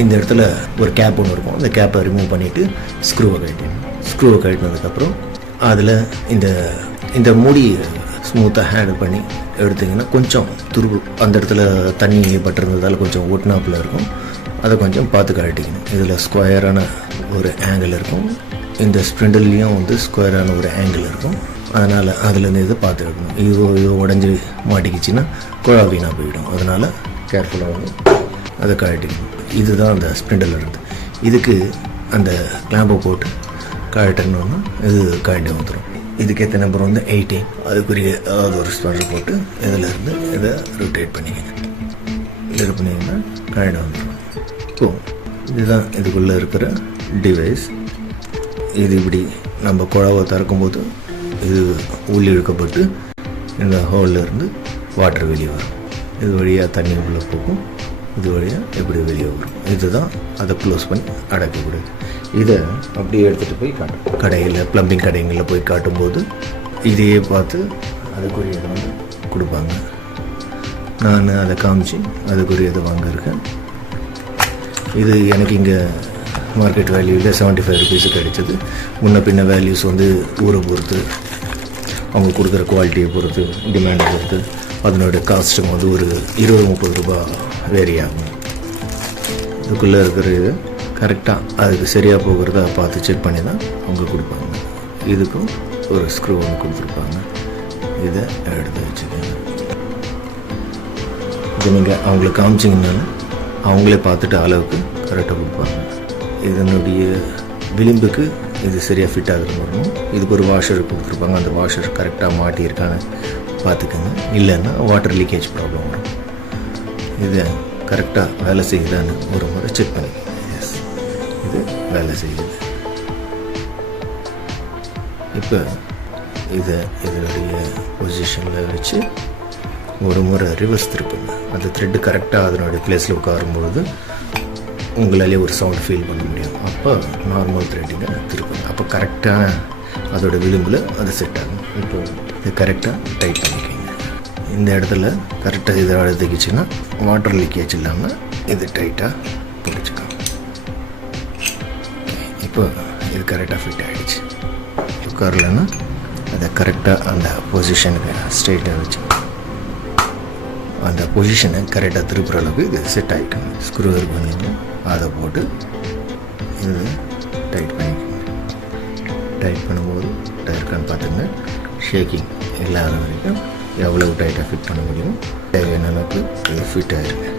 இந்த இடத்துல ஒரு கேப் ஒன்று இருக்கும். அந்த கேப்பை ரிமூவ் பண்ணிவிட்டு ஸ்க்ரூவை கழட்டினதுக்கப்புறம் அதில் இந்த மூடி ஸ்மூத்தாக ஹேண்டில் பண்ணி எடுத்திங்கன்னா கொஞ்சம் துருவு அந்த இடத்துல தண்ணி பட்டிருந்ததால் கொஞ்சம் ஒட்டினாப்பில் இருக்கும். அதை கொஞ்சம் பார்த்து கழட்டிக்கணும். இதில் ஸ்கொயரான ஒரு ஆங்கிள் இருக்கும். இந்த ஸ்ப்ரிண்டில்லையும் வந்து ஸ்கொயரான ஒரு ஆங்கிள் இருக்கும். அதனால் அதுலேருந்து இதை பார்த்து எடுக்கணும். இது உடஞ்சி மாட்டிக்கிச்சின்னா குழா வீணாக போயிடும். அதனால் கேர்ஃபுல்லாக வந்து அதை கழட்டிக்கணும். இதுதான் அந்த ஸ்ப்ரிண்டில் இருந்து. இதுக்கு அந்த கிளாம்பை போட்டு கழட்டணுன்னா இது கழட்டி வந்துடும். இதுக்கேற்ற நம்பர் வந்து 80. அதுக்குரிய ஏதாவது ஒரு ஸ்பெண்டர் போட்டு இதிலேருந்து இதை ரொட்டேட் பண்ணிக்கங்க. இது பண்ணிங்கன்னா கழட்டி வந்துடும். இதுதான் இதுக்குள்ளே இருக்கிற டிவைஸ். இது இப்படி நம்ம குழாவை திறக்கும்போது இது உள்ளே இழுக்கப்பட்டு இந்த ஹோலில் இருந்து வாட்டர் வெளியே வரும். இது வழியாக தண்ணி உள்ளே போகும். இது வழியாக எப்படி வெளியே வரும். இதுதான் அதை க்ளோஸ் பண்ணி அடைக்கக்கூடாது. இதை அப்படியே எடுத்துகிட்டு போய் காட்டும். கடையில் ப்ளம்பிங் கடைகளில் போய் காட்டும்போது இதையே பார்த்து அதுக்குரியதை வந்து கொடுப்பாங்க. நான் அதை காமிச்சு அதுக்குரியதை வாங்கியிருக்கேன். இது எனக்கு இங்கே மார்க்கெட் வேல்யூவில் 75 ருபீஸு கிடைச்சது. முன்ன பின்ன வேல்யூஸ் வந்து ஊரை பொறுத்து, அவங்க கொடுக்குற குவாலிட்டியை பொறுத்து, டிமாண்டை பொறுத்து அதனோட காஸ்ட்டும் வந்து ஒரு 20-30 ரூபா வேரி ஆகும். இதுக்குள்ளே இருக்கிற இது கரெக்டாக அதுக்கு சரியாக போகிறத பார்த்து செக் பண்ணி தான் அவங்க கொடுப்பாங்க. இதுக்கும் ஒரு ஸ்க்ரூ ஒன்று கொடுத்துருப்பாங்க. இதை எடுத்து வச்சுக்கோங்க. இது நீங்கள் அவங்களுக்கு காமிச்சிங்கனாலும் அவங்களே பார்த்துட்டு அளவுக்கு கரெக்டாக கொடுப்பாங்க. இதனுடைய விளிம்புக்கு இது சரியாக ஃபிட் ஆகிற வரணும். இதுக்கு ஒரு வாஷர் கொடுத்துருப்பாங்க. அந்த வாஷர் கரெக்டாக மாட்டியிருக்கான்னு பார்த்துக்கோங்க. இல்லைன்னா வாட்டர் லீக்கேஜ் ப்ராப்ளம் வரும். இதை கரெக்டாக வேலை செய்யுதான்னு ஒரு முறை செக் பண்ணிக்கோங்க. எஸ், இது வேலை செய்யுது. இப்போ இதை இதனுடைய பொசிஷனில் வச்சு ஒரு முறை ரிவர்ஸ் திருப்புங்க. அந்த த்ரெட்டு கரெக்டாக அதனுடைய பிளேஸில் உட்காரும்பொழுது உங்களாலே ஒரு சவுண்ட் ஃபீல் பண்ண முடியும். அப்போ நார்மல் த்ரெட்டிங்கை திருப்புங்க. அப்போ கரெக்டாக அதோட விளிம்பில் அது செட் ஆகும். இப்போ இது கரெக்டாக டைட் பண்ணிக்கோங்க. இந்த இடத்துல கரெக்டாக இதை அழுத்திக்கிச்சின்னா வாட்டர் லீக்கேஜ் இல்லாமல் இது டைட்டாக பிடிச்சிக்கோங்க. இப்போ இது கரெக்டாக ஃபிட் ஆகிடுச்சு. உட்காரலன்னா அதை கரெக்டாக அந்த பொசிஷனுக்கு ஸ்ட்ரெயிட்டாக வச்சு அந்த பொசிஷனை கரெக்டாக திருப்புற அளவுக்கு இது செட் ஆகிக்கணும். ஸ்க்ரூ பண்ணிங்க, அதை போட்டு இது டைட் பண்ணிக்கோங்க. டைட் பண்ணும்போது டைட்டான்னு பார்த்துங்க. ஷேக்கிங் இல்லாத வரைக்கும் எவ்வளவு டைட்டாக ஃபிட் பண்ண முடியும் தேவையான அளவுக்கு இது ஃபிட் ஆகிருக்கு.